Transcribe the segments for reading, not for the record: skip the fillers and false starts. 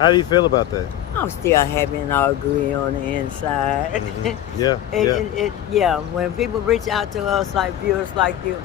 How do you feel about that? I'm still happy and all agree on the inside. Yeah. When people reach out to us like viewers like you,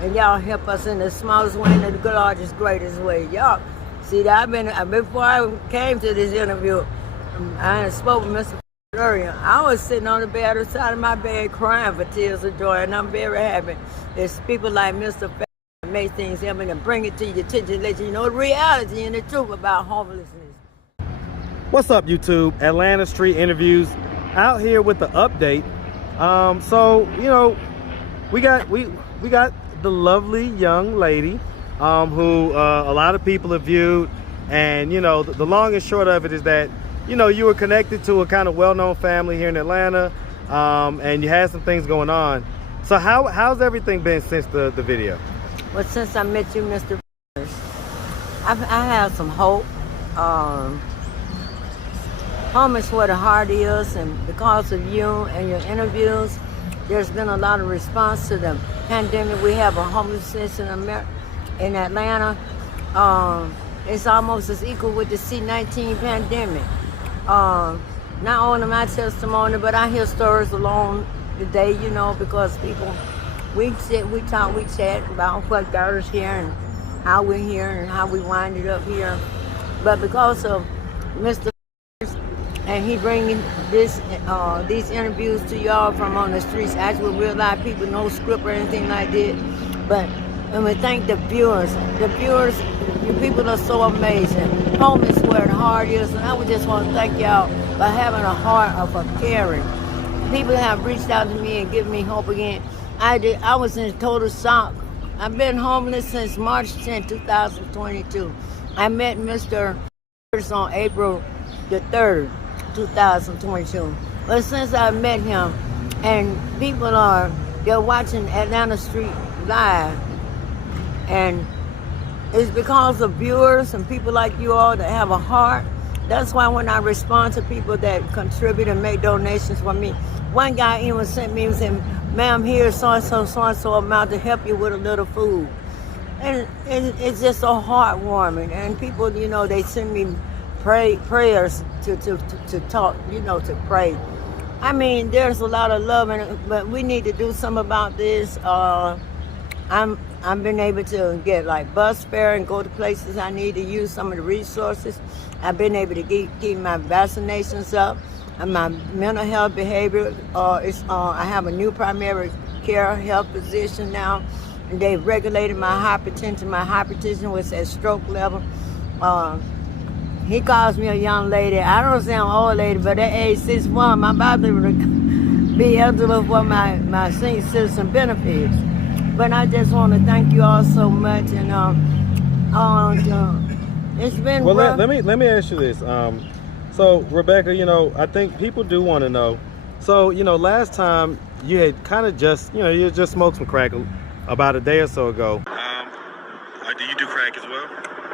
and y'all help us in the smallest way and the largest, greatest way. Y'all, see, before I came to this interview, I spoke with Mr. earlier. I was sitting on the bed, other side of my bed, crying for tears of joy, and I'm very happy. It's people like Mr. that make things happen and bring it to your attention, let you know the reality and the truth about homelessness. What's up, YouTube? Atlanta Street Interviews out here with the update. So you know, we got the lovely young lady who a lot of people have viewed, and you know, the long and short of it is that you know you were connected to a kind of well-known family here in Atlanta, and you had some things going on. So how's everything been since the video? Well, since I met you, Mr. I have some hope. Home is where the heart is, and because of you and your interviews, there's been a lot of response to the pandemic. We have a homelessness in Atlanta. It's almost as equal with the C-19 pandemic. Not only my testimony, but I hear stories along the day, you know, because people, we sit, we talk, we chat about what got us here and how we're here and how we winded up here. But because of Mr. and he bringing these interviews to y'all from on the streets, actually real live people, no script or anything like that. But and we thank the viewers. You people are so amazing. Home is where the heart is, and I would just want to thank y'all for having a heart of a caring. People have reached out to me and given me hope again. I was in total shock. I've been homeless since March 10, 2022. I met Mr. on April the 3rd. 2022. But since I met him, and they're watching Atlanta Street Live, and it's because of viewers and people like you all that have a heart. That's why when I respond to people that contribute and make donations for me, one guy even sent me and said, "Ma'am, here's so-and-so amount to help you with a little food." And it's just so heartwarming. And people, you know, they send me prayers to talk, you know, to pray. I mean, there's a lot of love in it, but we need to do something about this. I've been able to get like bus fare and go to places I need to use some of the resources. I've been able to keep my vaccinations up and my mental health behavior. I have a new primary care health physician now, and they've regulated my hypertension. My hypertension was at stroke level. He calls me a young lady. I don't say I'm an old lady, but at age 61, I'm about to be eligible for my senior citizen benefits. But I just want to thank you all so much, and it's been well. rough. Let me ask you this. So Rebecca, you know, I think people do want to know. So you know, last time you had kind of just, you know, you just smoked some crack about a day or so ago. Do you do crack as well?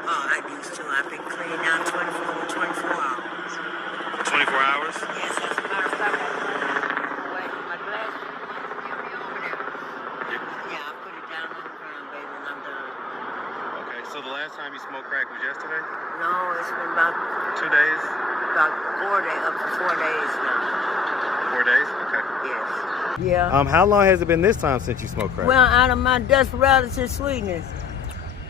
I used to. I've been clean now 24 hours. 24 hours? Yes, as a matter of fact, my glass give me over there. Yeah, I put it down on the ground, baby, and I'm done. Okay, so the last time you smoked crack was yesterday? No, it's been about 2 days? About 4 days, up to 4 days now. 4 days? Okay. Yes. Yeah. How long has it been this time since you smoked crack? Well, out of my desperation to sweetness,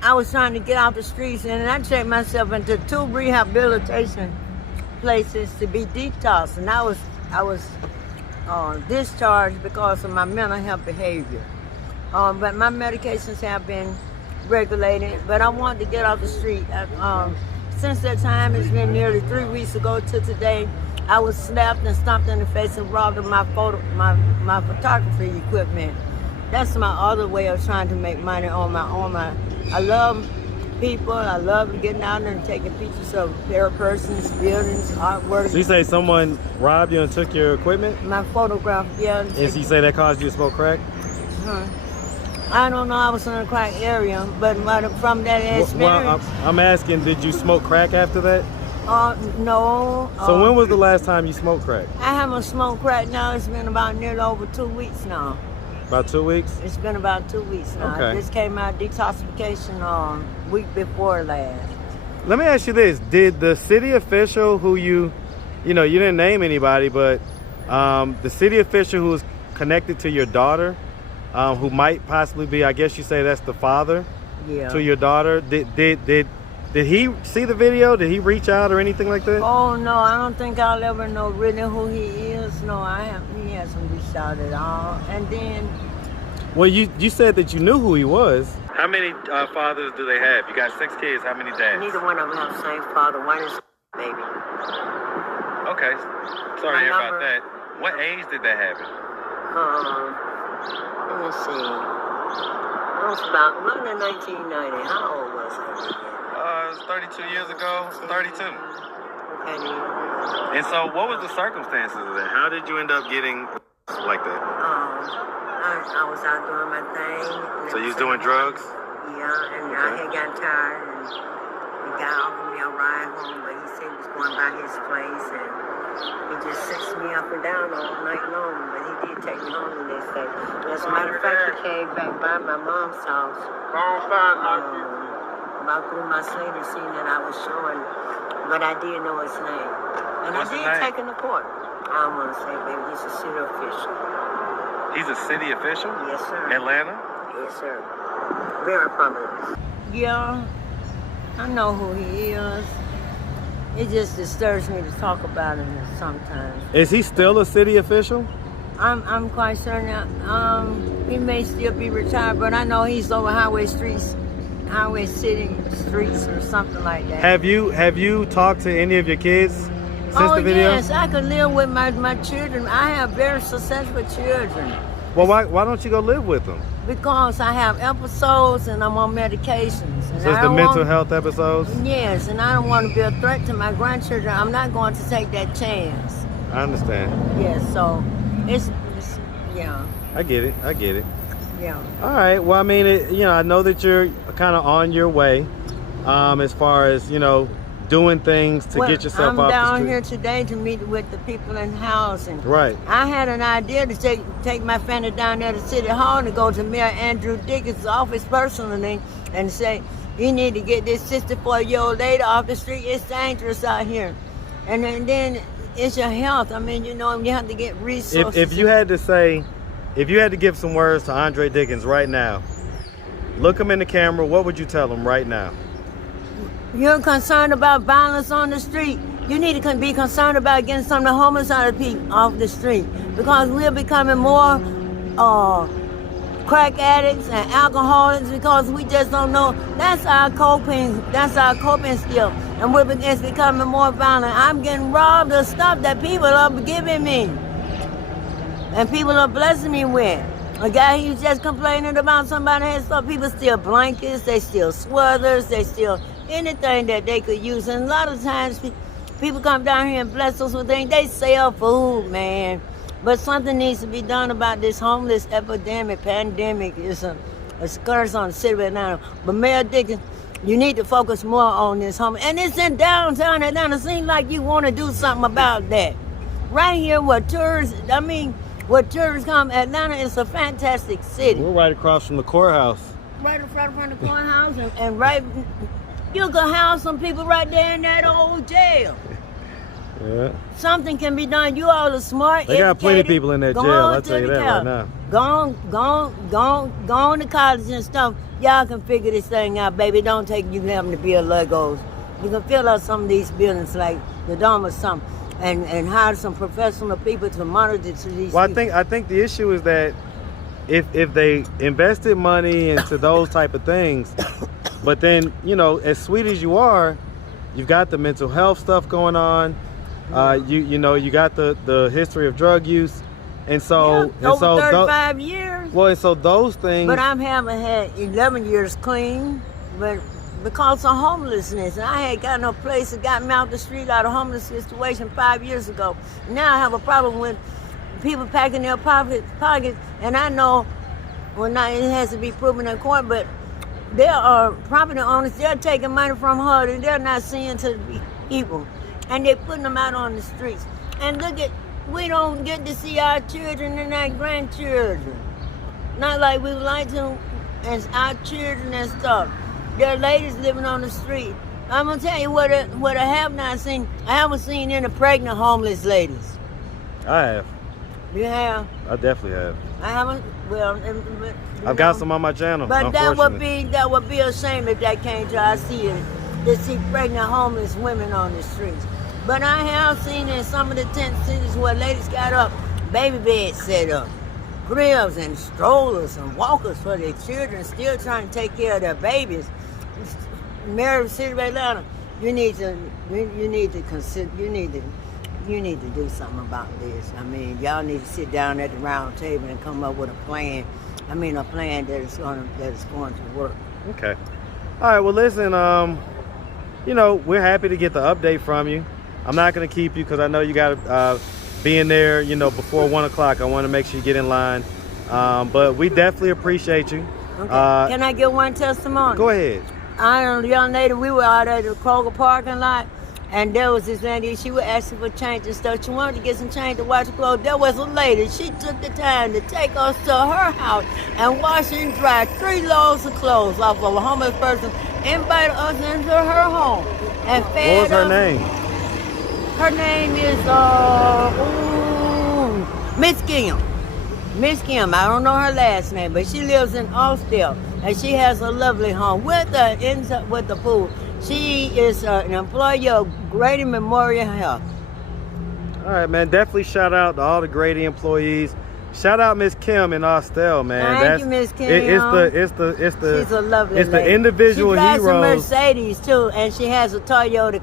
I was trying to get off the streets, and I checked myself into 2 rehabilitation places to be detoxed, and I was discharged because of my mental health behavior. But my medications have been regulated, but I wanted to get off the street. Since that time, it's been nearly 3 weeks ago to today, I was slapped and stomped in the face and robbed of my photography equipment. That's my other way of trying to make money on my. I love people. I love getting out there and taking pictures of their persons, buildings, artwork. So you say someone robbed you and took your equipment? My photograph, yeah. And so you say that caused you to smoke crack? I don't know. I was in a crack area, but from that experience. Well, I'm asking, did you smoke crack after that? No. So when was the last time you smoked crack? I haven't smoked crack now. It's been about nearly over 2 weeks now. About 2 weeks? It's been about 2 weeks now. Okay. This came out detoxification week before last. Let me ask you this: did the city official who you didn't name anybody, but the city official who was connected to your daughter, who might possibly be, I guess you say that's the father Yeah. to your daughter, did he see the video? Did he reach out or anything like that? Oh no, I don't think I'll ever know really who he is. No, he hasn't reached out at all. And then, Well, you said that you knew who he was. How many fathers do they have? You got 6 kids. How many dads? neither one of them have the same father. One is baby. Okay. Sorry to hear about number- that. What age did that happen? Let me see. It was about 1990. How old was I? It was 32 years ago. 32. Okay. And so, what was the circumstances of that? How did you end up getting like that? I was out doing my thing. So you was doing drugs? Yeah, and I had gotten tired, and the guy offered me a ride home, but he said he was going by his place, and he just sexed me up and down all night long, but he did take me home the next day. As a matter of fact, he came back by my mom's house. About through my sleep and seen that I was showing, but I did know his name. And What's I his did name? take him to court. I don't want to say, baby, he's a city official. He's a city official? Yes, sir. Atlanta? Yes, sir. Very prominent. Yeah, I know who he is. It just disturbs me to talk about him sometimes. Is he still a city official? I'm quite certain that, he may still be retired, but I know he's over highway city streets or something like that. Have you talked to any of your kids since Oh the video? yes, I could live with my children. I have very successful children. Well, why don't you go live with them? Because I have episodes and I'm on medications. And So it's I the don't mental want- health episodes? Yes, and I don't want to be a threat to my grandchildren. I'm not going to take that chance. I understand. Yes, so it's yeah, I get it. yeah. All right. Well, I mean, I know that you're kind of on your way, as far as doing things to get yourself I'm off the down street. here today to meet with the people in housing. Right. I had an idea to take my family down there to City Hall to go to Mayor Andrew Dickens' office personally and say, you need to get this 64-year-old lady off the street. It's dangerous out here. And then it's your health. I mean, you have to get resources. If you had to give some words to Andre Dickens right now, look him in the camera, what would you tell him right now? You're concerned about violence on the street. You need to be concerned about getting some of the homeless off the street, because we're becoming more crack addicts and alcoholics because we just don't know. That's our coping skill, and it's becoming more violent. I'm getting robbed of stuff that people are giving me, and people are blessing me with. A guy who's just complaining about somebody had stuff. People steal blankets, they steal sweaters, they steal anything that they could use. And a lot of times people come down here and bless us with things. They sell food, man. But something needs to be done about this homeless pandemic. It's a curse on the city of Atlanta. But Mayor Dickens, you need to focus more on this home. And it's in downtown Atlanta. Seems like you want to do something about that. Right here where tourists come, Atlanta is a fantastic city. We're right across from the courthouse. Right in front of the courthouse, and right, you can house some people right there in that old jail. Yeah. Something can be done. You all are smart. They got plenty of educated. people in that Go jail, on I'll to tell you the that college. right now. Go on to college and stuff. Y'all can figure this thing out, baby. Don't take you having to build Legos. You can fill out some of these buildings like the Dome or something, and hire some professional people to monitor to these. Well, people. I think the issue is that if they invested money into those type of things, but then as sweet as you are, you've got the mental health stuff going on. You got the history of drug use, and so over 35 years. Well, and so those things. But I haven't had 11 years clean, but because of homelessness, and I had got no place that got me out the street out of homeless situation 5 years ago. Now I have a problem with people packing their pockets, and I know it has to be proven in court, but there are property owners, they're taking money from her and they're not seeing to the people, and they're putting them out on the streets. And we don't get to see our children and our grandchildren, not like we would like to, as our children and stuff. There are ladies living on the street I'm gonna tell you what I have not seen. I haven't seen any pregnant homeless ladies. I have. You have? I definitely have. I haven't. Well, I've got some on my channel. But that would unfortunately. be a shame if that came to our city to see pregnant homeless women on the streets. But I have seen in some of the tent cities where ladies got up, baby beds set up, cribs and strollers and walkers for their children, still trying to take care of their babies. Mayor City of Atlanta, you need to consider, you need to do something about this. I mean, y'all need to sit down at the round table and come up with a plan. I mean, a plan that is going to work. Okay. All right. Well, listen. You know, we're happy to get the update from you. I'm not gonna keep you because I know you got to be in there. You know, before 1 o'clock. I want to make sure you get in line. But we definitely appreciate you. Okay. Can I get one testimony? Go ahead. I know the young lady, we were out at the Kroger parking lot, and there was this lady, she was asking for change and stuff. She wanted to get some change to wash her clothes. There was a lady, she took the time to take us to her house and wash and dry 3 loads of clothes off of a homeless person, invited us into her home and fed us. What was her name? Her name is Miss Kim. Miss Kim, I don't know her last name, but she lives in Austell, and she has a lovely home with the pool. She is an employee of Grady Memorial Health. All right, man. Definitely shout out to all the Grady employees. Shout out Miss Kim in Austell, man. Thank you, Miss Kim. It's the. She's a lovely It's lady. the individual she drives heroes. a Mercedes too, and she has a Toyota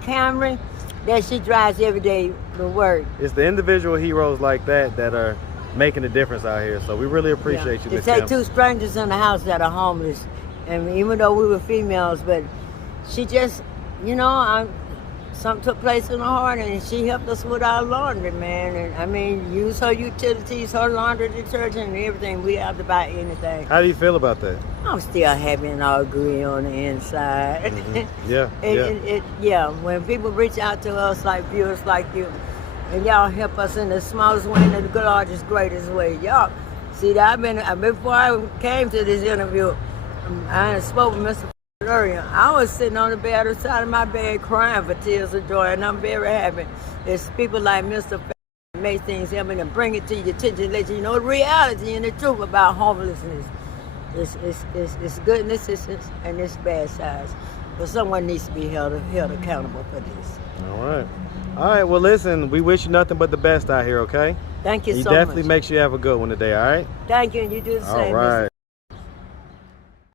Camry that she drives every day to work. It's the individual heroes like that that are making a difference out here. So we really appreciate you, To Miss take Kim. 2 strangers in the house that are homeless, and even though we were females, but she just, something took place in her heart, and she helped us with our laundry, man. And I mean, use her utilities, her laundry detergent, and everything. We have to buy anything. How do you feel about that? I'm still happy and all agree on the inside. Yeah, Yeah. When people reach out to us, like viewers like you, and y'all help us in the smallest way and the largest, greatest way. Y'all, see, before I came to this interview, I spoke with Mr. earlier. I was sitting on the bed, other side of my bed, crying for tears of joy, and I'm very happy. It's people like Mr. that make things happen and bring it to your attention, let you know the reality and the truth about homelessness. It's goodness, and it's bad sides. But someone needs to be held accountable for this. All right. All right. Well, listen, we wish you nothing but the best out here, okay? Thank you You so much. definitely make sure you have a good one today, all right? Thank you, and you do the same. All right.